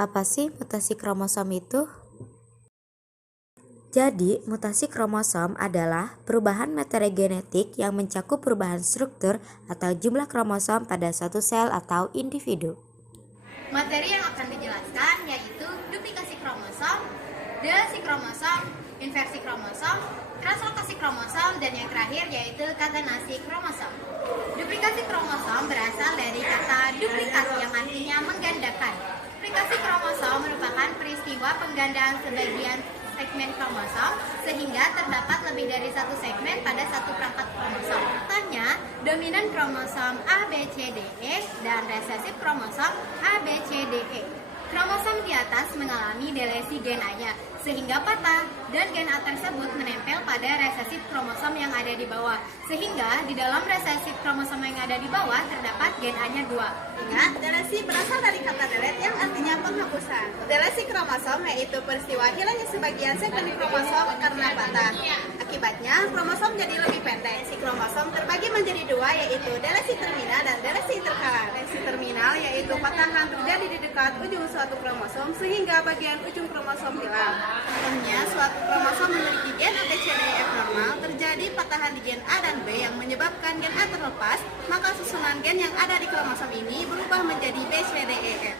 Apa sih mutasi kromosom itu? Jadi, mutasi kromosom adalah perubahan materi genetik yang mencakup perubahan struktur atau jumlah kromosom pada suatu sel atau individu. Materi yang akan dijelaskan yaitu duplikasi kromosom, delesi kromosom, inversi kromosom, translokasi kromosom, dan yang terakhir yaitu katenasi kromosom. Duplikasi kromosom berasal dari kata duplikasi yang artinya menggandakan. Duplikasi kromosom merupakan peristiwa penggandaan sebagian segmen kromosom sehingga terdapat lebih dari satu segmen pada satu perangkat kromosom. Contohnya, dominan kromosom A, B, C, D, E dan resesif kromosom A, B, C, D, E. Kromosom di atas mengalami delesi gen A-nya sehingga patah dan gen A tersebut menempel pada resesif kromosom yang ada di bawah. Sehingga di dalam resesif kromosom yang ada di bawah terdapat gen A-nya 2. Ingat, delesi berasal dari kata delete yang artinya penghapusan. Delesi kromosom yaitu peristiwa hilangnya sebagian segmen kromosom karena patah. Akibatnya, kromosom jadi lebih pendek. Si kromosom terbagi menjadi dua yaitu delesi terminal dan delesi interkalar. Delesi terminal yaitu patahan terjadi di dekat ujung suatu kromosom sehingga bagian ujung kromosom hilang. Contohnya, suatu kromosom memiliki gen A, B, C, D, E, F normal, terjadi patahan di gen A dan B yang menyebabkan gen A terlepas, maka susunan gen yang ada di kromosom ini berubah menjadi B, C, D, E, F.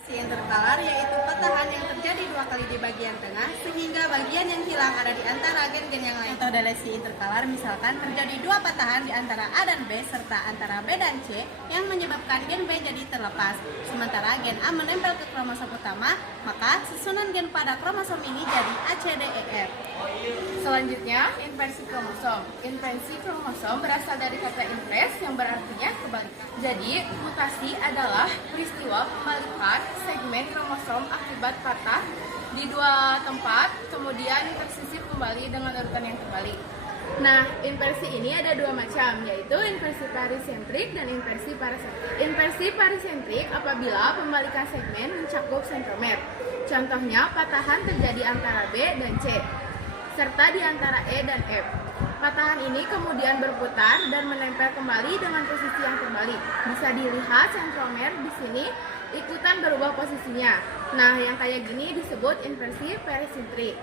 Delesi interkalar yaitu patahan yang terjadi dua kali di bagian tengah sehingga bagian yang hilang ada di antara gen-gen yang lain. Atau delesi interkalar misalkan terjadi dua patahan di antara A dan B serta antara B dan C yang menyebabkan gen B jadi terlepas. Sementara gen A menempel ke kromosom utama, maka susunan gen pada kromosom ini jadi A, C, D, E, F. Selanjutnya, inversi kromosom. Inversi kromosom berasal dari kata invers yang berartinya kebalikan. Jadi, mutasi adalah peristiwa pembalikan segmen kromosom akibat patah di dua tempat, kemudian tersisip kembali dengan urutan yang terbalik. Nah, inversi ini ada dua macam, yaitu inversi parisentrik dan inversi parasentrik. Inversi parisentrik apabila pembalikan segmen mencakup sentromer. Contohnya, patahan terjadi antara B dan C, serta di antara E dan F. Patahan ini kemudian berputar dan menempel kembali dengan posisi yang terbalik. Bisa dilihat sentromer di sini ikutan berubah posisinya. Nah, yang kayak gini disebut inversi parisentrik.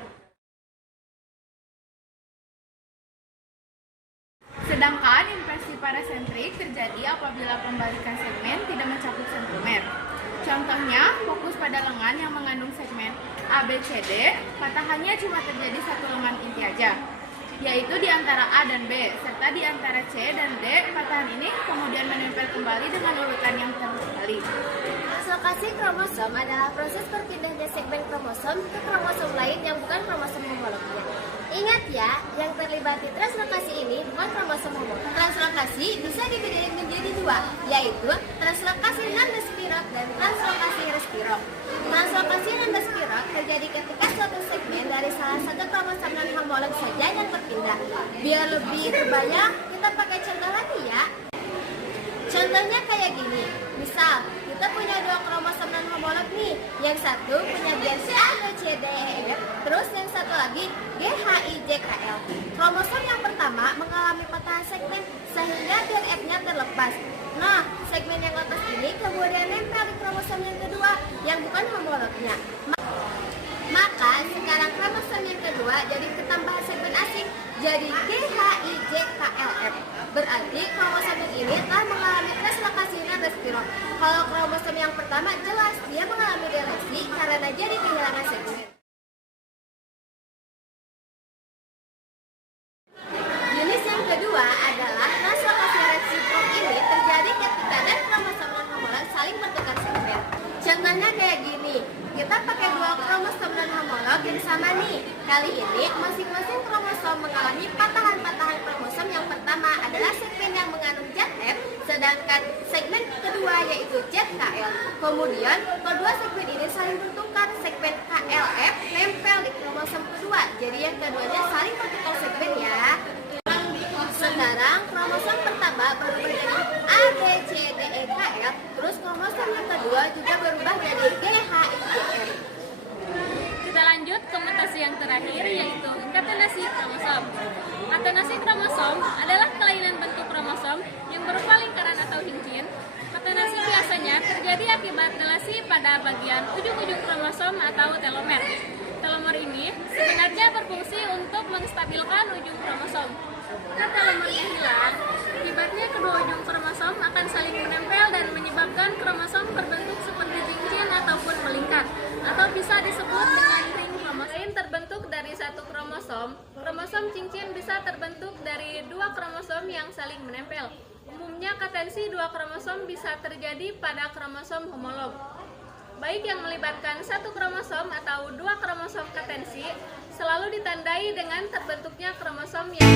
Sedangkan inversi parasentrik terjadi apabila pembalikan segmen tidak mencakup sentromer. Contohnya, fokus pada lengan yang mengandung segmen A, B, C, D, patahannya cuma terjadi satu lengan inti aja, yaitu di antara A dan B, serta di antara C dan D, patahan ini kemudian menempel kembali dengan urutan yang terbalik. Translokasi kromosom adalah proses perpindahannya segmen kromosom ke kromosom lain yang bukan kromosom homolognya. Ingat ya, yang terlibat di translokasi ini bukan kromosom homolog. Translokasi bisa dibedakan menjadi dua, yaitu translokasi non-despirok dan translokasi respirok. Translokasi non-despirok terjadi ketika suatu segmen dari salah satu kromosom non-homolog saja yang berpindah. Biar lebih terbayang, kita pakai contoh lagi ya. Contohnya kayak gini, misal kita punya dua kromosom non-homolog nih. Yang satu punya gen A, B, C, D, E, F, terus yang satu lagi G, H, I, J, K, L. Kromosom yang pertama mengalami patahan segmen sehingga gen F-nya terlepas. Nah, segmen yang lepas ini kemudian nempel di kromosom yang kedua yang bukan homolognya. Maka sekarang kromosom yang kedua jadi ketambahan segmen asing, jadi G, H, I, J, K, L, F. Berarti kromosom ini telah mengalami translokasi non-despirok. Kalau kromosom yang pertama jelas dia mengalami delesi karena jadi kehilangan segmen. Jenis yang kedua adalah translokasi resiprok. Ini terjadi ketika dan kromosom non-homolog saling bertukar segmen. Contohnya kayak gini, kita pakai dua kromosom non-homolog yang sama nih. Kali ini masing-masing kromosom mengalami patahan-patahan kromosom. Yang pertama adalah segmen yang mengandung zat F, sedangkan segmen kedua yaitu ZKL. Kemudian kedua segmen ini saling bertukar, segmen KLF nempel di kromosom kedua. Jadi yang keduanya saling bertukar segmen ya. Sekarang kromosom pertama berubah jadi A, B, C, D, E, K, L. Terus kromosom yang kedua juga berubah jadi G, H, I, J, L. Kita lanjut ke mutasi yang terakhir, yaitu katenasi kromosom. Katenasi kromosom adalah kelainan bentuk kromosom yang berupa lingkaran atau cincin terjadi akibat delasi pada bagian ujung-ujung kromosom atau telomer. Telomer ini sebenarnya berfungsi untuk menstabilkan ujung kromosom. Jika telomernya hilang, akibatnya kedua ujung kromosom akan saling menempel dan menyebabkan kromosom berbentuk seperti cincin ataupun melingkar, atau bisa disebut dengan ring kromosom. Selain terbentuk dari satu kromosom, kromosom cincin bisa terbentuk dari dua kromosom yang saling menempel. Umumnya katensi dua kromosom bisa terjadi pada kromosom homolog. Baik yang melibatkan satu kromosom atau dua kromosom katensi selalu ditandai dengan terbentuknya kromosom yang